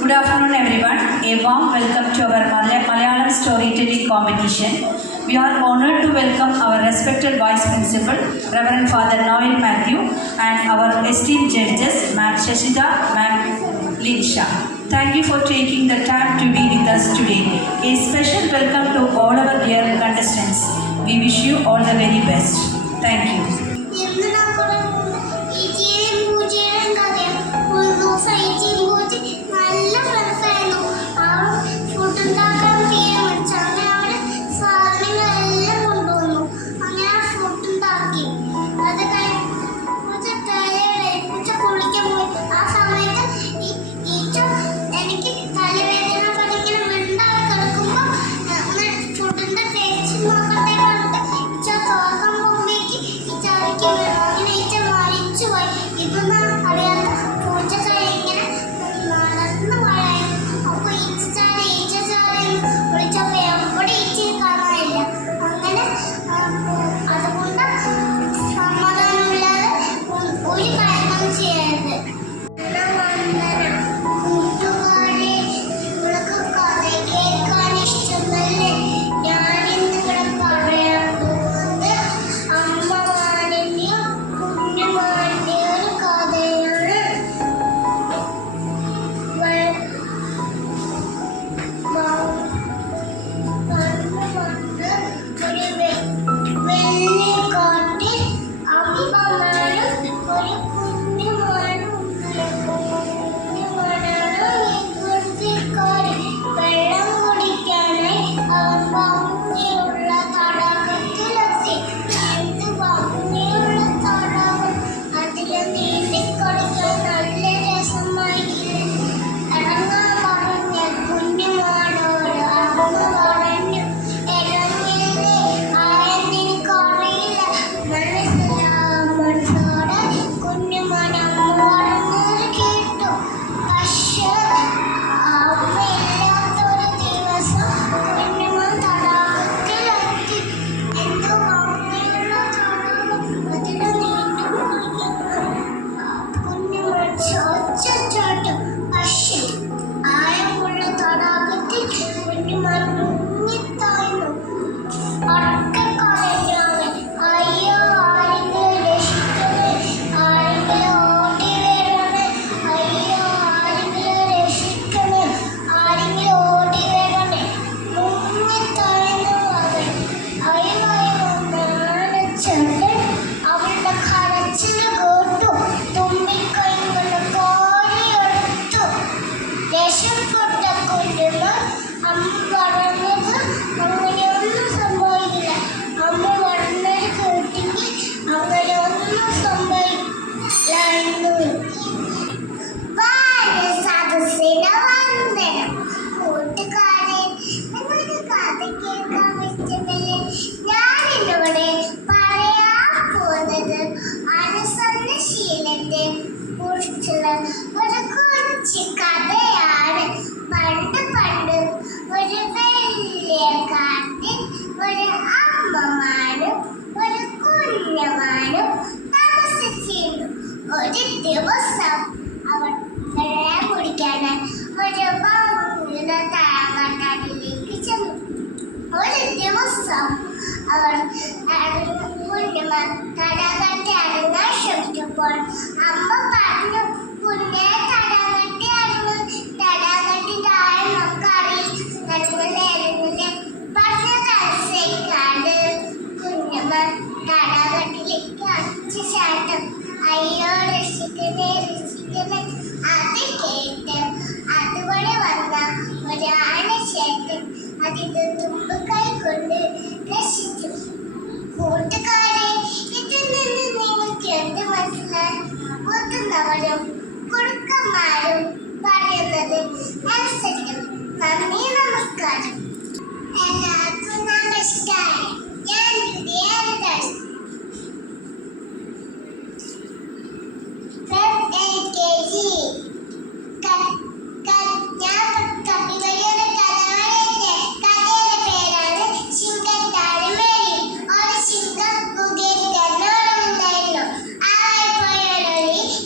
Good afternoon, everyone. A warm welcome to our Malayalam storytelling competition. We are honored to welcome our respected Vice Principal, Reverend Father Noel Matthew, and our esteemed judges, Ma'am Shashida, Ma'am Linsha. Thank you for taking the time to be with us today. A special welcome to all our dear contestants. We wish you all the very best. Thank you.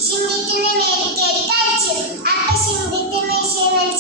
Shingitine Mary Kari Kachu, Appa Shingitine Shaman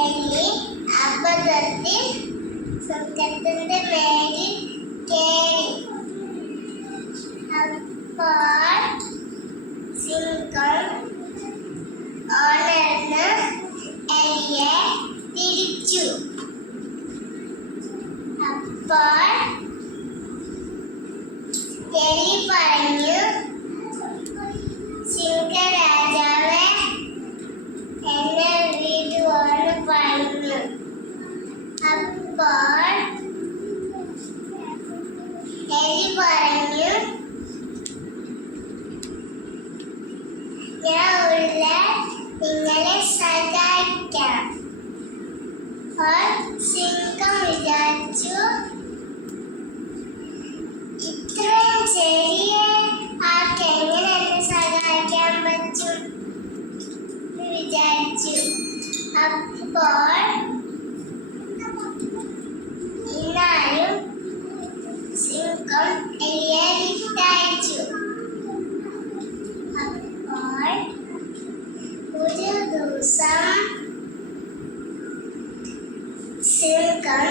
എലി അബദ്ധത്തിൽ സ്വർഗത്തിന്റെ മേലിൽ കേറി. അപ്പോൾ സിംഹം ഉണർന്ന് എലിയെ തിരിച്ചു. അപ്പോൾ എലി പറഞ്ഞു, സിംഹരാജാവേ, എന്നെ വിടുവാണ് പറഞ്ഞു. അപ്പോൾ എലി പറഞ്ഞു, ഞാൻ നിങ്ങളെ സഹായിക്കാം. സിംഹം വിചാരിച്ചു, ഇത്രയും ചെറിയ ആൾക്ക് എങ്ങനെ എന്നെ സഹായിക്കാൻ പറ്റും വിചാരിച്ചു. അപ്പോൾ എന്നാലും സിംഹം എലിയെ വിട്ടയച്ചു. അപ്പോൾ ഒരു ദിവസം സിംഹം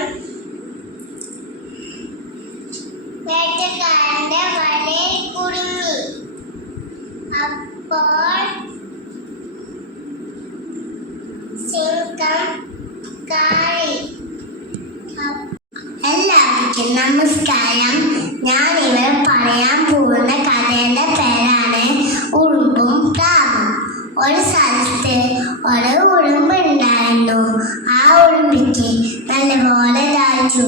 വേട്ടക്കാരന്റെ വലയിൽ കുടുങ്ങി. അപ്പോൾ സിംഹം കാറി. എല്ലാവർക്കും നമസ്കാരം. ഞാൻ ഇവിടെ പറയാൻ പോകുന്ന കഥയുടെ പേരാണ് ഉറുമ്പും പ്രാവും. ഒരു സ്ഥലത്ത് ഒരു ഉറുമ്പ് ഉണ്ടായിരുന്നു. ആ ഉറുമ്പിക്ക് നല്ലപോലെ ദാഹിച്ചു.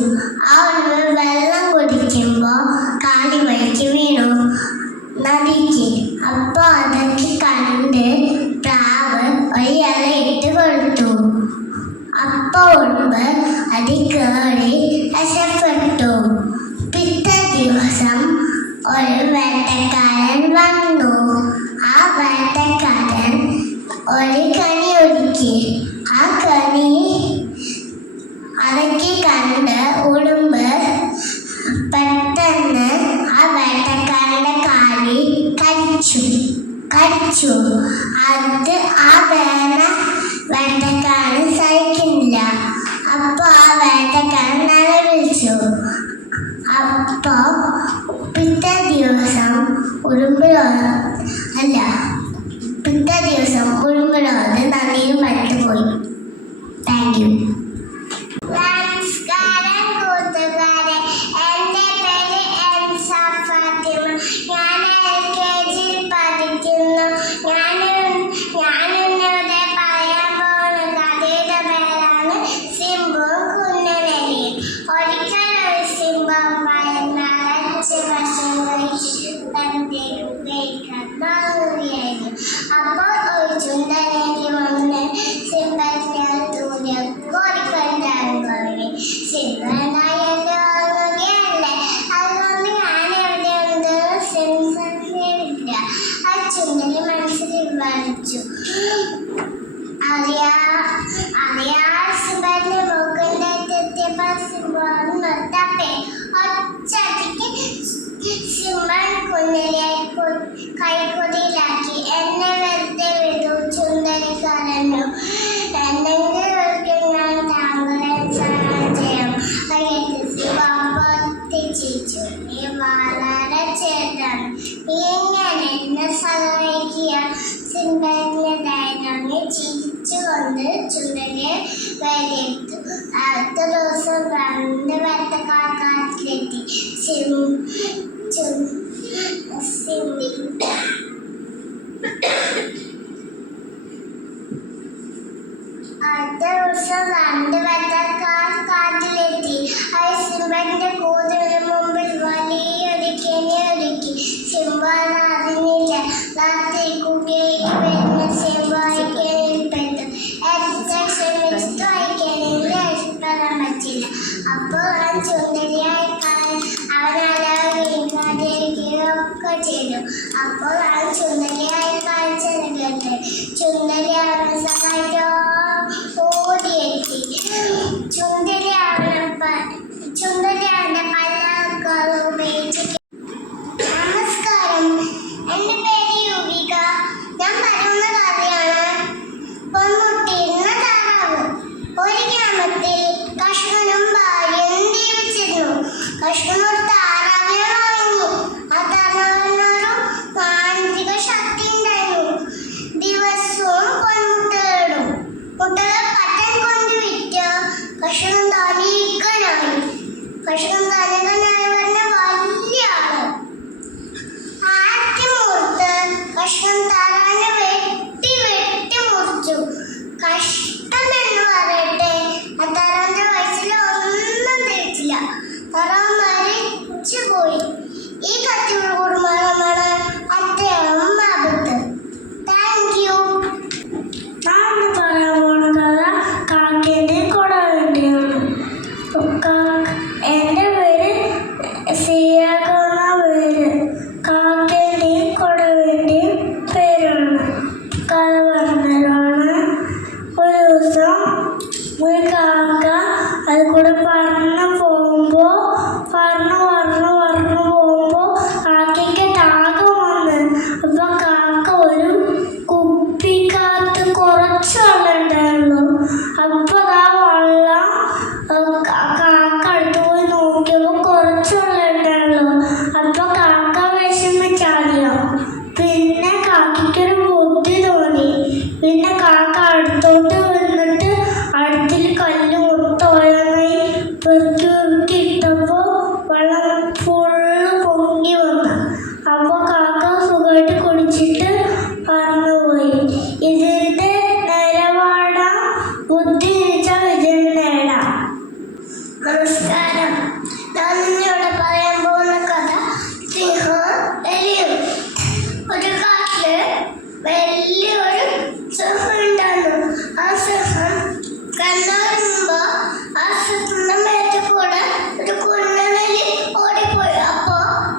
ആ ഉറുമ്പ് വെള്ളം കുടിക്കുമ്പോ കാലി വഴിക്ക് വീണു നദിക്ക്. അപ്പൊ അതൊക്കെ കണ്ട് പ്രാവ് ഒരു ഇല ഇട്ട് കൊടുത്തു. അപ്പൊ ഉറുമ്പ് അതിൽ കയറി രക്ഷപ്പെട്ടു. പിറ്റേ ദിവസം ഒരു വേട്ടക്കാരൻ വന്നു. ആ വേട്ടക്കാരൻ ഒരു കണി ഒരുക്കി. ആ കണി അതൊക്കെ കണ്ട് ഉറുമ്പ് പെട്ടെന്ന് ആ വേട്ടക്കാരന്റെ കാലി കടിച്ചു. അത് ആ വേട്ടക്കാരൻ സഹിക്കുന്നില്ല. അപ്പൊ ആ വേട്ടക്കാരൻ നിലവിളിച്ചു. അപ്പൊ പിറ്റേ ദിവസം ഉറുമ്പിനോട് നന്ദിയും പറ്റുപോയി. Thank you. നമസ്കാരം കൂട്ടുകാരെ, എൻ്റെ പേര് എൻസ ഫാത്തിമ. ഞാൻ LKG പഠിക്കുന്നു. ഞാനിന്നിവിടെ പറയാൻ പോകുന്ന കഥയുടെ പേരാണ് സിംഹവും കുഞ്ഞനെലിയും. ഒരിക്കൽ ഒരു സിംഹം നിറച്ച് ഭക്ഷണം കഴിച്ച് തൻ്റെ ഉപയോഗിക്കാൻ മാറുകയായിരുന്നു. അപ്പോൾ ഒരു ചുണ്ടനെലി വന്ന് സിംഹത്തിനെ ദൂരെ ഓടിക്കൊണ്ടാൻ തുടങ്ങി. സിംഹം എന്തായാലും ഉറങ്ങുകയല്ലേ, അതുകൊണ്ട് ഞാനെവിടെ ഉണ്ട് സിംഹത്തിനില്ല. ആ ചുണ്ടലി മനസ്സിൽ വിചാരിച്ചു. സിംഹത്തിന്റെ മൂക്കിന്റെ എത്തിയപ്പോൾ സിംഹം നിർത്തപ്പേ ഒച്ചടിക്ക് സിംഹം കുഞ്ഞിലെ കൈക്കൊടിയിലാക്കി. എന്നെ വെറുതെ വിടൂ, ചുണ്ടലിക്കാരനു. എന്തെങ്കിലും ഞാൻ താങ്കളെ സഹായം ചെയ്യാം. സിംഹം പൊട്ടിച്ചിരിച്ചു. നീ വളരെ ചേട്ടാണ്, നീ എങ്ങനെ എന്നെ സഹായിക്കുക? സിംഹത്തിന്റെ ധൈര്യനെ ചിരിച്ചുകൊണ്ട് ചുണ്ടലിയെ വരെടുത്തു. അടുത്ത ദിവസം 2 വേട്ടക്കാർ കാട്ടിലെത്തി. സിംഹത്തിന്റെ കൂടിന് മുമ്പിൽ വലിയൊരു കെണി ഒരുക്കി. സിംഹം അറിഞ്ഞില്ല. രാത്രി കുകയിൽ വരുന്ന സിംഹം കെണിയിൽപ്പെട്ടു. എത്ര ശ്രമിച്ചിട്ടും ആ കെണിയിൽ രക്ഷപ്പെടാൻ പറ്റില്ല. അപ്പോൾ ചുണ്ടലിയായി അവനൊക്കെ ചെയ്തു. അപ്പോൾ ചുണ്ടലിയായി കാണിച്ചത് ചുണ്ടലി അവനെ സഹായിക്കോ ഓടിയെത്തി. ചുണ്ടലി അവന്റെ പല ഉപയോഗിച്ച്. നമസ്കാരം, കഷ്ണം താറാനെ വെട്ടി വെട്ടി മുറിച്ചു. കഷ്ടമെന്ന് പറയട്ടെ, ആ താറാന്റെ വയസ്സിൽ ഒന്നും തിരിച്ചില്ല. താറാൻ മരിച്ചു പോയി. ഈ കത്തിയുടെ കുടുംബമാണ് അത്രയും ആപത്ത്. Thank you. ഞാൻ പറയാൻ പോണ കഥ കാക്കേന്റെ കുട വേണ്ടിയാണ്. എൻ്റെ പേര് സിയാക്കുന്ന പേര്. കാക്കേന്റെയും കുടവേന്റെയും പേരാണ്. കഥ പറഞ്ഞതാണ്. ഒരു ദിവസം ഒരു കാക്ക അത് കൂടെ പറന്ന് പോകുമ്പോ കാക്കയ്ക്ക് ദാഹം വന്ന്. അപ്പൊ കാക്ക ഒരു കുപ്പിക്കകത്ത് കുറച്ച് വെള്ളം ഉണ്ടായിരുന്നു. അപ്പൊ ആ വെള്ളം കാക്ക അടുത്ത് പോയി നോക്കിയപ്പോ കുറച്ച് വെള്ളം ഉണ്ടായിരുന്നു. അപ്പൊ കാക്ക വിഷമിച്ചാടിയോ. പിന്നെ കാക്കയ്ക്കൊരു ബുദ്ധി തോന്നി. പിന്നെ കാക്ക അടുത്തോട്ട് വന്നിട്ട് അടുത്തിൽ കല്ല് മുട്ടോളമായി പെറുക്കി ഇട്ടപ്പോ വെള്ളം ഫുള്ള് പൊങ്ങി വന്നു. അപ്പൊ കാക്ക സുഖമായിട്ട് കുടിച്ചിട്ട് പറന്നുപോയി. ഇതിന്റെ നിലപാടാം ബുദ്ധി വിജയം നേടാം. നമസ്കാരം. ഞാൻ ഇന്നിവിടെ പറയാൻ പോകുന്ന കഥ സിംഹവും എലിയും. ഒരു കാട്ടില് വലിയൊരു സിംഹം ഉണ്ടായിരുന്നു. ആ സിംഹം കണ്ണുമ്പോ ആ സിംഹത്തിന്റെ മേത്ത് കൂടെ ഒരു കുഞ്ഞനെലി ഓടിപ്പോയി. അപ്പോ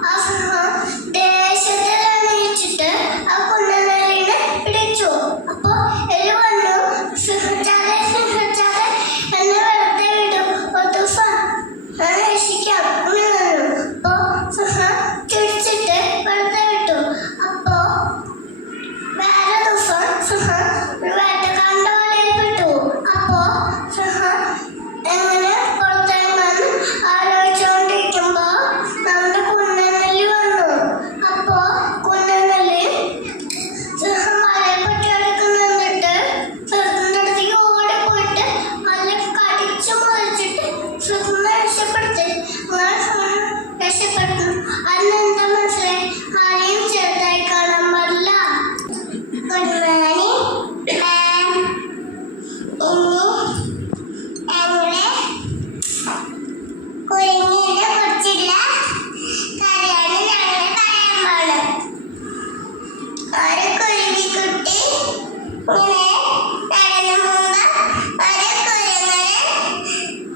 ആ സിംഹം ദേശത്തിൽ അണിയിച്ചിട്ട് ആ കുഞ്ഞനെലിനെ പിടിച്ചു. അപ്പൊ എലി വന്നു, സിംഹച്ചാരെ എന്നെ വെറുതെ വിടും, ഒരു ദിവസം രക്ഷിക്കാം എന്ന് പറഞ്ഞു. അപ്പൊ സിംഹം ചിരിച്ചിട്ട് വെറുതെ വിട്ടു. അപ്പൊ വേറെ ദിവസം സിംഹം ഒരു വേട്ടക്കാരന്റെ വലയിൽ പെട്ടു. അപ്പൊ സിംഹം എങ്ങനെ പുറത്തിറങ്ങാന്ന് ആലോചിച്ചുകൊണ്ടിരിക്കുമ്പോ നമ്മുടെ കുഞ്ഞനെല്ലി വന്നു. അപ്പൊ കുഞ്ഞനെല്ലി സിംഹം വലയെ പറ്റി അടുക്കുന്ന നിന്നിട്ട് സിംഹത്തിന്റെ അടുത്തേക്ക് ഓടിപ്പോയിട്ട് വല കടിച്ചു മുറിച്ചിട്ട് സിംഹത്തെ രക്ഷപ്പെടുത്തി. അങ്ങനെ സിംഹം രക്ഷപ്പെട്ടു. അന്നെന്താ മനസ്സിലായി? ആരെയും ചെറുതായി കാണാൻ പാടില്ല. ഗുഡ് മോർണിംഗ് മാം. ഇനി ഞങ്ങളെ കുരങ്ങിനെ കുറിച്ചുള്ള കഥയാണ് ഞങ്ങൾ പറയാൻ പോണത്. ഒരു കുരുവിക്കുട്ടി ഇങ്ങനെ നടന്നു പോകുമ്പോ ഒരു കുരങ്ങന്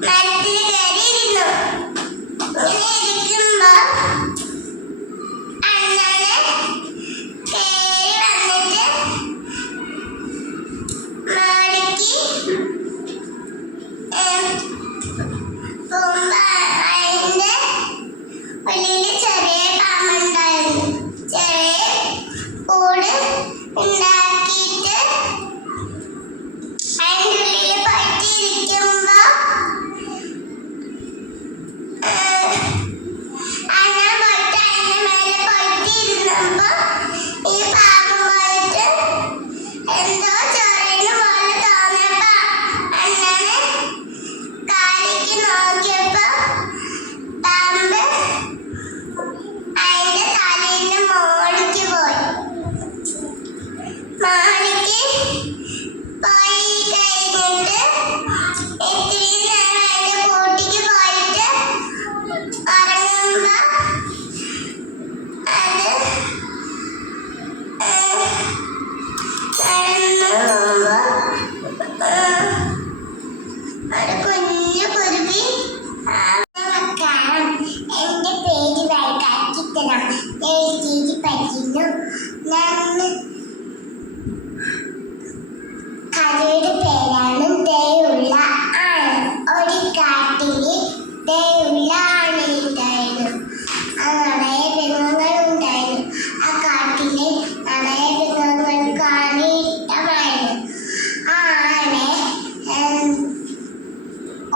മരത്തിൽ കയറിയിരുന്നു. ഇങ്ങനെ ഇരിക്കുമ്പോ അണ്ണാന് കേറി വന്നിട്ട് മാടിക്ക് പോകുമ്പോ അതിന്റെ ഉള്ളില് ചെറിയ പാമ്പുണ്ടായിരുന്നു. ചെറിയ കൂട് ഉണ്ടാക്കിയിട്ട് അതിന്റെ ഉള്ളില് പറ്റിയിരിക്കുമ്പോ അണ്ണൻ പോയിട്ട് അതിന്റെ മേലെ പറ്റിയിരുന്നപ്പോ ഈ പാമ്പ് പോയിട്ട് എന്തോ ചൊറിയുന്ന പോലെ തോന്നിയപ്പോ അണ്ണന് കാലിക്ക് നോക്കിയപ്പോ പാമ്പ് അതിന്റെ തലേന്റെ മോളിക്ക് പോയി. മോളിക്ക് പോയി കഴിഞ്ഞിട്ട് ഇത്തിരി നേരം അതിന്റെ കൂട്ടിക്ക് പോയിട്ട് ഉറങ്ങുമ്പോ അത് ഒരു കുഞ്ഞു കുരുവി നമസ്കാരം. എൻ്റെ പേര് വൈകാക്കിത്തരം. എഴുതി പഠിക്കുന്നു. ഞാൻ കഥയുടെ പേരാണ് ദയുള്ള ആന. ഒരു കാട്ടില് ദയുള്ള ആനയുണ്ടായിരുന്നു. ആ നിറയെ മൃഗങ്ങളുണ്ടായിരുന്നു. ആ കാട്ടിലെ നിറയെ മൃഗങ്ങൾക്ക് ആനയെ ഇഷ്ടമായിരുന്നു. ആ ആനയെ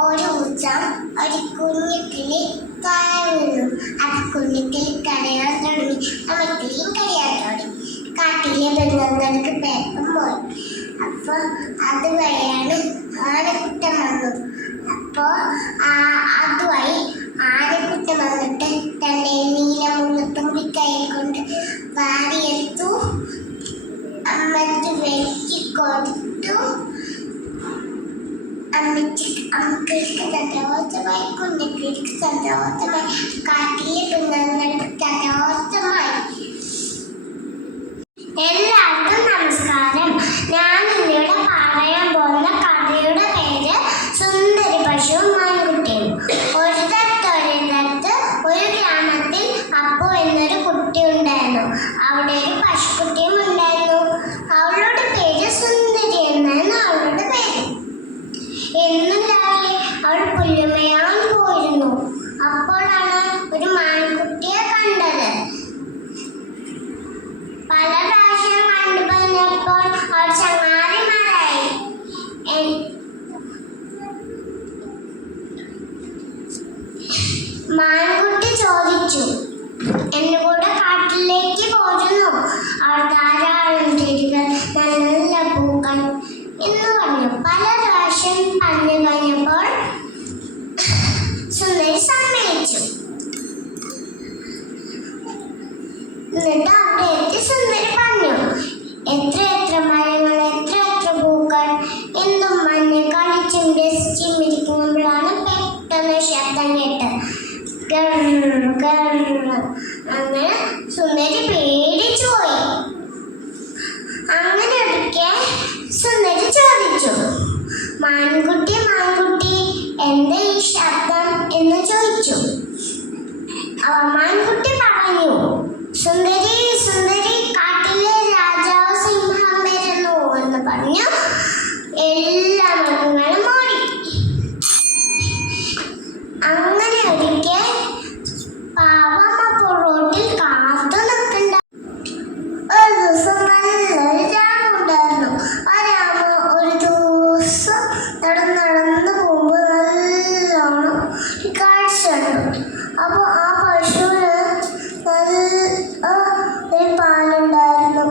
ഒരു ദിവസം ഒരു കുഞ്ഞിക്കിളി താഴെ വീണു. അത് കുഞ്ഞിക്കിളി കരയാൻ തുടങ്ങി. അമ്മക്കിളിയും കരയാൻ തുടങ്ങി. കാട്ടിലെ മൃഗങ്ങൾക്ക് പേപ്പം പോയി. അപ്പൊ അതുവഴിയാണ് ആനക്കുട്ടൻ വന്നു. അപ്പോ അതുവഴി ആനക്കുട്ടൻ വന്നിട്ട് തന്റെ നീലമുള്ള തുമ്പിക്കൈ കൊണ്ട് വാരിയെടുത്തു. കൊടുത്തു. അങ്കിൾക്ക് സന്തോഷമായി, കുഞ്ഞിക്കിൾക്ക് സന്തോഷമായി, കാട്ടിലെ പിന്നങ്ങൾക്ക് സന്തോഷമായി. എല്ലാവർക്കും നമസ്കാരം. ഞാൻ ഇന്നിവിടെ പറയാൻ പോകുന്ന കഥയുടെ പേര് സുന്ദരി പശുവും മാൻകുട്ടിയും. ഒരിടത്ത് ഒരു ഗ്രാമത്തിൽ അപ്പു എന്നൊരു കുട്ടി ഉണ്ടായിരുന്നു. അവിടെ ഒരു പശുക്കുട്ടിയും ഉണ്ടായിരുന്നു. അവളുടെ പേര് സുന്ദരി എന്നായിരുന്നു അവളുടെ പേര്. എന്നും രാവിലെ അവൾ പുല്ലുമേയാൻ പോയിരുന്നു. അപ്പോഴാണ് ഒരു മാൻകുട്ടിയെ കണ്ടത്. പല പ്രാവശ്യം കണ്ടു പറഞ്ഞപ്പോൾ അവർ ചങ്ങാതിമാരായി. മാൻകുട്ടി ചോദിച്ചു, എന്റെ കൂടെ കാട്ടിലേക്ക് പോരുന്നു? അവർ ധാരാളം ചെടികൾ, നല്ല നല്ല പൂക്കൾ എന്ന് പറഞ്ഞു. പല പ്രാവശ്യം പറഞ്ഞു കഴിഞ്ഞപ്പോൾ സുന്ദരി സമ്മതിച്ചു. എന്നിട്ട് അവിടെ എത്തി സുന്ദരി പറഞ്ഞു, എത്ര മരങ്ങൾ, എത്ര പൂക്കൾ എന്നും മഞ്ഞ് കളിച്ചും രസിച്ചും ഇരിക്കുമ്പോഴാണ് പെട്ടെന്ന് ശബ്ദം കേട്ടത്. അങ്ങനെ സുന്ദരി പേടിച്ചു പോയി. അങ്ങനെ ഒരിക്കൽ സുന്ദരി ചോദിച്ചു, മാൻകുട്ടി എന്താ ഈ ശബ്ദം എന്ന് ചോദിച്ചു. മാൻകുട്ടി പറഞ്ഞു, സുന്ദരി കാട്ടിലെ രാജാവ് സിംഹം വരുന്നു എന്ന് പറഞ്ഞു എല്ലാ മൃഗങ്ങളും ഓടി. അങ്ങനെ ഒരിക്കൽ പാവമ്മ റോഡിൽ കാത്തു നിൽക്കണ്ട. ഒരു ദിവസം നല്ലൊരു രാമുണ്ടായിരുന്നു. ആ രാമ ഒരു ദിവസം നടന്നു പോകുമ്പോൾ നല്ലോണം കാഴ്ച കണ്ടു. അപ്പോൾ ആ പശുവിന് ഒരു പാലുണ്ടായിരുന്നു.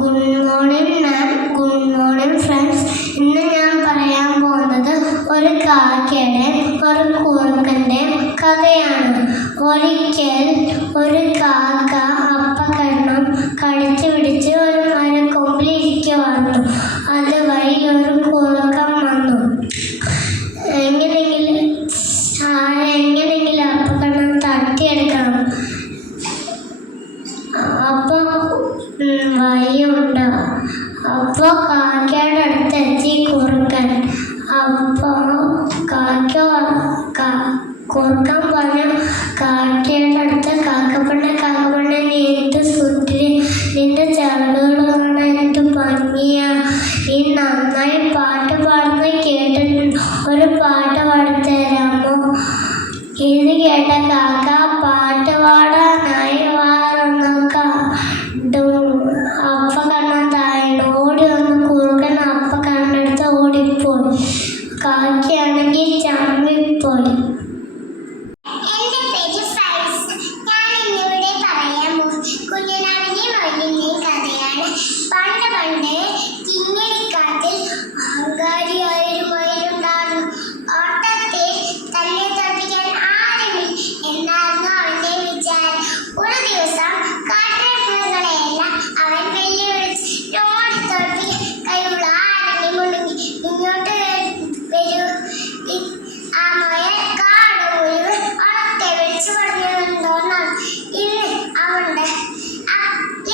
Good morning ma'am, good morning friends. ഇന്ന് ഞാൻ പറയാൻ പോകുന്നത് ഒരു കാക്കയുടെ ഒരു കുറുക്കൻ്റെ കഥയാണ്. ഒരിക്കൽ ഒരു കാക്ക അപ്പക്കണ്ണം കടിച്ചു പിടിച്ച് ഒരു മരക്കൊമ്പിൽ ഇരിക്കുവായിരുന്നു. അതുവഴി ഒരു കുറുക്കൻ വന്നു. എങ്ങനെയെങ്കിലും അപ്പക്കണ്ണം തട്ടിയെടുക്കണം. അപ്പോൾ വഴിയുണ്ട്. അപ്പോൾ കാക്കയുടെ അടുത്ത് എത്തി കുറുക്കൻ. അപ്പോൾ കുറുക്കൻ പറഞ്ഞു കാക്കയുടെ അടുത്ത്, കാക്കപ്പണ്ണ നീ എന്ത് സുന്ദരി, നിന്റെ ചരടുകൾ കാണാൻ എന്ത് ഭംഗിയാ, നീ നന്നായി പാട്ട് പാടുന്ന കേട്ടിട്ടുണ്ട്, ഒരു പാട്ട് പാടിത്തരാമോ? ഇത് കേട്ട കാക്ക പാട്ട് പാടാനായി അപ്പക്കണ്ണം താഴെ ഓടി വന്ന് കുറുക്കൻ അപ്പക്കണ്ണെടുത്ത് ഓടിപ്പോയി. കാക്കയാണെങ്കിൽ ചമ്മിപ്പോയി. എന്റെ പേര് ഫൈസ്. ഞാൻ ഇന്നിവിടെ പറയാൻ കുഞ്ഞനാവിന്റെയും മയിലിന്റെയും കഥയാണ്. പണ്ട് കിങ്ങിണിക്കാട്ടിൽ അഹങ്കാരിയായൊരു മയിലുണ്ടായിരുന്നു. ഓട്ടത്തിൽ തന്നെ തോൽപ്പിക്കാൻ ആരുമില്ല എന്നായിരുന്നു അവന്റെ വിചാരം. ഒരു ദിവസം കാട്ടുമൃഗങ്ങളെയെല്ലാം അവൻ വെല്ലുവിളിച്ച് ഓടി തോൽപ്പിക്കാൻ കഴിവുള്ള ആരെങ്കിലും ഉണ്ടെങ്കിൽ ഇങ്ങോട്ട് വരൂ. ആ മുയൽ കാട് മുഴുവൻ ഒറ്റ വിളിച്ചു പറഞ്ഞുകൊണ്ടോന്നാണ് അവന്റെ.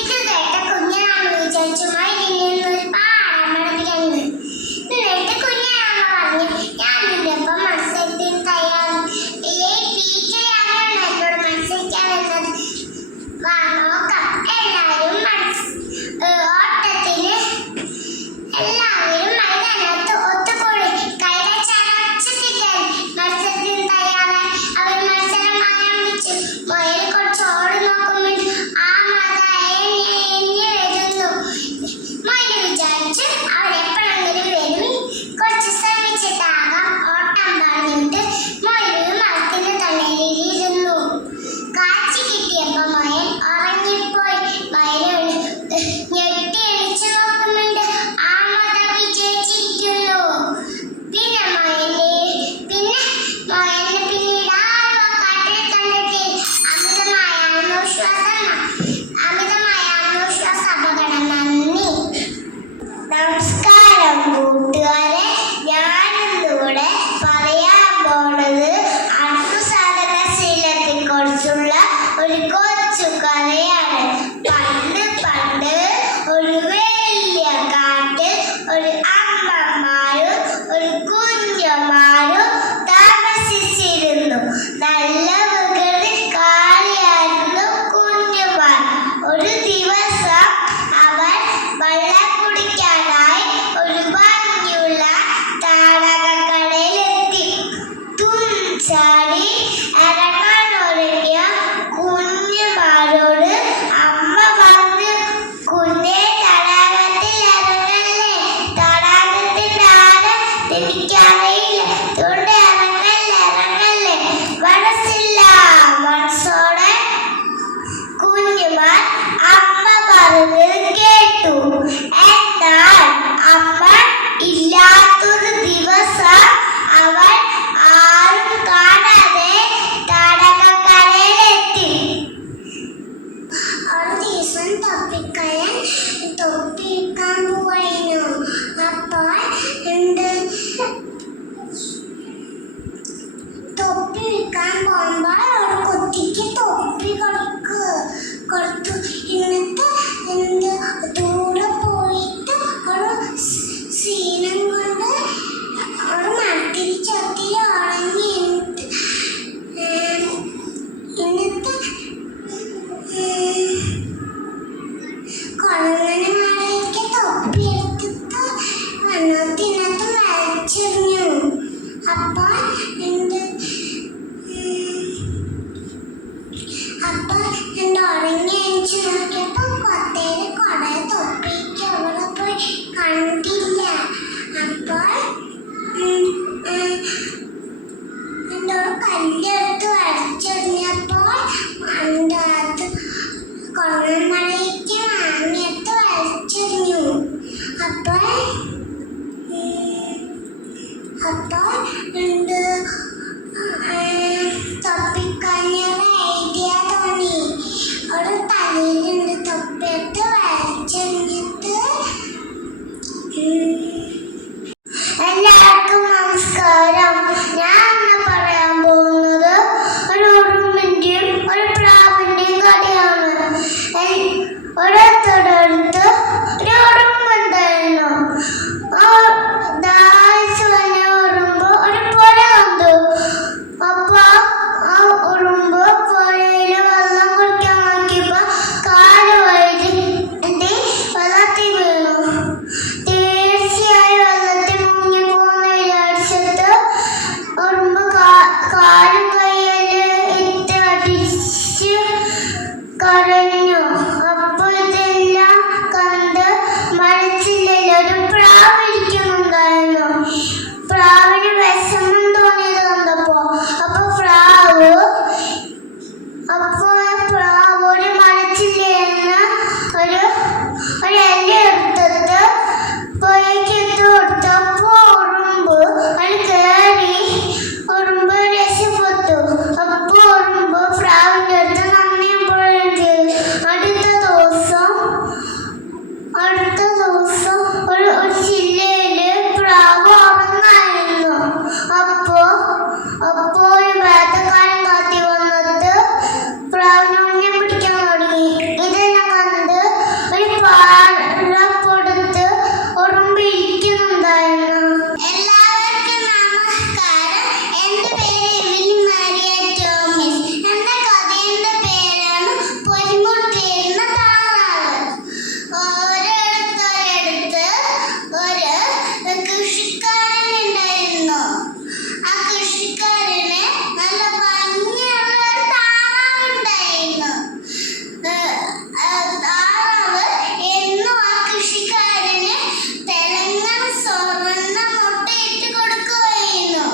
ഇത് കേട്ട കുഞ്ഞനാണ് വിചാരിച്ചു മയിലിൽ നിന്നൊരു പാഠം പഠിപ്പിക്കുന്നത്. എന്നിട്ട് കുഞ്ഞനാമ്മ പറഞ്ഞു, ഞാൻ നിന്റെ ഒപ്പം മത്സരത്തിന് തയ്യാറാണ്. ടീച്ചറാണ് എന്നോട് മത്സരിക്കാൻ വന്നത്. വാ നോക്കാം. എല്ലാവരും ഓട്ടത്തിന് മൈതാനത്ത് ഒത്തുകൂടി കൈവച്ചടച്ചിട്ടിട്ടാണ് മത്സരത്തിന് തയ്യാറായി. അവർ മത്സരം ആരംഭിച്ചു. മുയൽ കുറച്ച് ഓടി നോക്കുമ്പോൾ ആ മതായി വരുന്നു. മുയൽ വിചാരിച്ചു അവരെപ്പോഴെങ്കിലും വരും, കുറച്ച് ശ്രമിച്ചിട്ടാകാം. ഓട്ടം പറഞ്ഞിട്ട് മുയൽ മരത്തിന്റെ തണലിലിരുന്നു. കാച്ചി കിട്ടിയപ്പോ മുയൽ ഉറങ്ങിപ്പോയി. മുയൽ ഞെട്ടി എണിച്ചു നോക്കുന്നുണ്ട് ആ മത വിജയിച്ചിരിക്കുന്നു. പിന്നെ മുയലിന് പിന്നീട് ആരോ കാട്ടിൽ കണ്ടെത്തി. അമിതമായ ആത്മവിശ്വാസം അപകടം. കൊച്ചു കഥയാണ്. പണ്ട് പണ്ട് ഒരു വലിയ കാട്ടിൽ ഒരു അമ്മമാരും ഒരു കുഞ്ഞമാരും താമസിച്ചിരുന്നു. നല്ല വികൃതിക്കാരിയായിരുന്നു കുഞ്ഞുമാർ. ഒരു ദിവസം അവർ വെള്ളം കുടിക്കാനായി ഒരു ഭംഗിയുള്ള തടാകക്കരയിലെത്തി. തുഞ്ചാടി ഇറങ്ങാനൊരുങ്ങിയ കുഞ്ഞുമാരോട് അമ്മ പറഞ്ഞു, കുഞ്ഞെ തടാകത്തിൽ ഇറങ്ങല്ലേ, തടാകത്തിന്റെ ആഴം എനിക്കറിയില്ല, അതുകൊണ്ട് ഇറങ്ങല്ലേ. മനസ്സില്ല മനസ്സോടെ കുഞ്ഞുമാർ അമ്മ പറഞ്ഞത് കേട്ടു. എന്നാൽ അമ്മ ഇല്ലാത്തൊരു ദിവസം അവൻ ആരും കാണാതെ തടാകക്കരയിലെത്തി. ഒരു ദിവസം തൊപ്പിക്കാൻ പോയിരുന്നു. അപ്പോൾ തൊപ്പി വിൽക്കാൻ പോകുമ്പോൾ ഒരു കുട്ടിക്ക് തൊപ്പി കൊടുത്തു. എന്നിട്ട് ദൂരെ പോയിട്ട് ഒരു സീനം കൊണ്ട് ഒരു മരത്തിൽ ചത്തി ഉണങ്ങി. എന്നിട്ട് കുരങ്ങന്മാരേക്ക് തൊപ്പി എടുത്തിട്ട് വെള്ളത്തിനകത്ത് വലിച്ചെറിഞ്ഞു. അപ്പോൾ ഉറങ്ങി അഴിച്ചു നോക്കിയപ്പോൾ കൊത്തയിൽ കുറെ തൊപ്പിക്ക് അവിടെ പോയി കണ്ടില്ല. അപ്പോൾ എന്തോ കല്ലെടുത്ത് വലിച്ചെറിഞ്ഞപ്പോൾ അതിൻ്റെ അകത്ത് കുരങ്ങന്മാരേക്ക് വാങ്ങിയിട്ട് വലിച്ചെറിഞ്ഞു. അപ്പോൾ തൊപ്പിക്കഞ്ഞൊരു ഐഡിയ തോന്നി. ഒരു തലയിലുണ്ട് തൊപ്പിയിട്ട് വലിച്ചെറിഞ്ഞിട്ട്. എല്ലാവർക്കും നമസ്കാരം. ഞാൻ ഇന്ന് പറയാൻ പോകുന്നത് ഒരു ഉറുമ്പിന്റെയും ഒരു പ്രാവിന്റെയും കഥയാണ്. ഒരിടത്ത് ഒരു ഉറുമ്പുണ്ടായിരുന്നു. ഉറുമ്പ് ഒരു പുഴ കണ്ടു. അപ്പൊ ആ ഉറുമ്പ് പുഴയിൽ വെള്ളം കുടിക്കാൻ നോക്കിയപ്പോ കാല് വഴുതി വെള്ളത്തിൽ വീണു. തീർച്ചയായും വെള്ളത്തിൽ മുങ്ങിപ്പോന്ന് വിചാരിച്ചിട്ട് ഉറുമ്പ് കാലും കയ്യില് ഇട്ട് അടിച്ച് കരഞ്ഞു. അപ്പൊ ഇതെല്ലാം കണ്ട് മനസ്സിലൊരു പ്രാവ് ഇരിക്കുന്നുണ്ടായിരുന്നു. പ്രാവിന് വിഷമം തോന്നിയത് കണ്ടപ്പോ ഒരു മരച്ചില്ലേന്ന് ഒരു എല എടുത്തിട്ട് പുഴയ്ക്ക് ഇട്ട് കൊടുത്തപ്പോ ഉറുമ്പ് അത് കയറി. ഉറുമ്പ് രക്ഷപ്പെട്ടു. അപ്പൊ ഉറുമ്പ് പ്രാവിന്റെ അടുത്ത് നന്ദിയും പറഞ്ഞു. അടുത്ത ദിവസം ഒരു ചില്ലയില് പ്രാവ് ഉറങ്ങായിരുന്നു. അപ്പോ ഒരു വേട്ടക്കാരൻ കാട്ടി വന്നിട്ട് പ്രാവിനെ ഉണ്ണി പിടിക്കാൻ തുടങ്ങി. ഇതെല്ലാം കണ്ട് ഒരു പാറപ്പുറത്ത് ഉറുമ്പ് ഇരിക്കുന്നുണ്ടായിരുന്നു. എല്ലാവർക്കും നമസ്കാരം. എന്റെ പേര് എവിൻ മരിയ ടോമസ്. എന്റെ കഥയുടെ പേരാണ് പൊന്മുട്ടിയിരുന്ന താറാവ്. ഒരിടത്ത് ഒരു കൃഷിക്കാരൻ ഉണ്ടായിരുന്നു. ആ കൃഷിക്കാരന് നല്ല ഭംഗിയുള്ള ഒരു താറാവ് ഉണ്ടായിരുന്നു. താറാവ് എന്നും ആ കൃഷിക്കാരന് തിളങ്ങുന്ന സ്വർണ്ണ മുട്ടയിട്ട് കൊടുക്കുകയായിരുന്നു.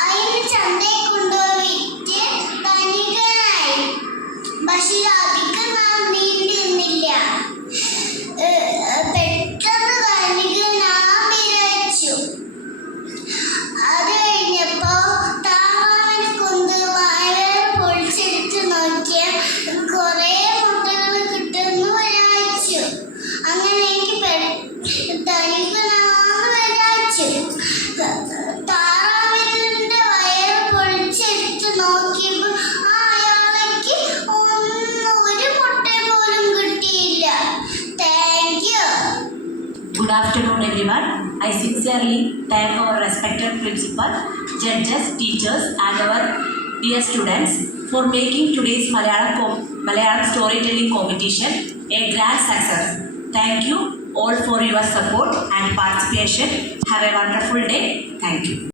അതിന് ചന്തയിൽ കൊണ്ടുപോയി വിറ്റ് ധനികനായി. പക്ഷെ അധികം നാം നീണ്ടിരുന്നില്ല. പെട്ടെന്ന് ധനികനാകാൻ വിചാരിച്ചു. അത് കഴിഞ്ഞപ്പോ താറാവിനെ കൊണ്ട് വയറ് പൊളിച്ചെടുത്ത് നോക്കിയ കുറെ മുട്ടകൾ കിട്ടുമെന്ന് വിചാരിച്ചു. അങ്ങനെ എനിക്ക് ധനികനാകാൻ വിചാരിച്ചു. താറാവിന്റെ വയറ് പൊളിച്ചെടുത്ത് നോക്കിയപ്പോൾ അയാൾക്ക് Good afternoon, everyone. I sincerely thank our respected principal, judges, teachers, and our dear students for making today's Malayalam storytelling competition a grand success. Thank you all for your support and participation. Have a wonderful day. Thank you.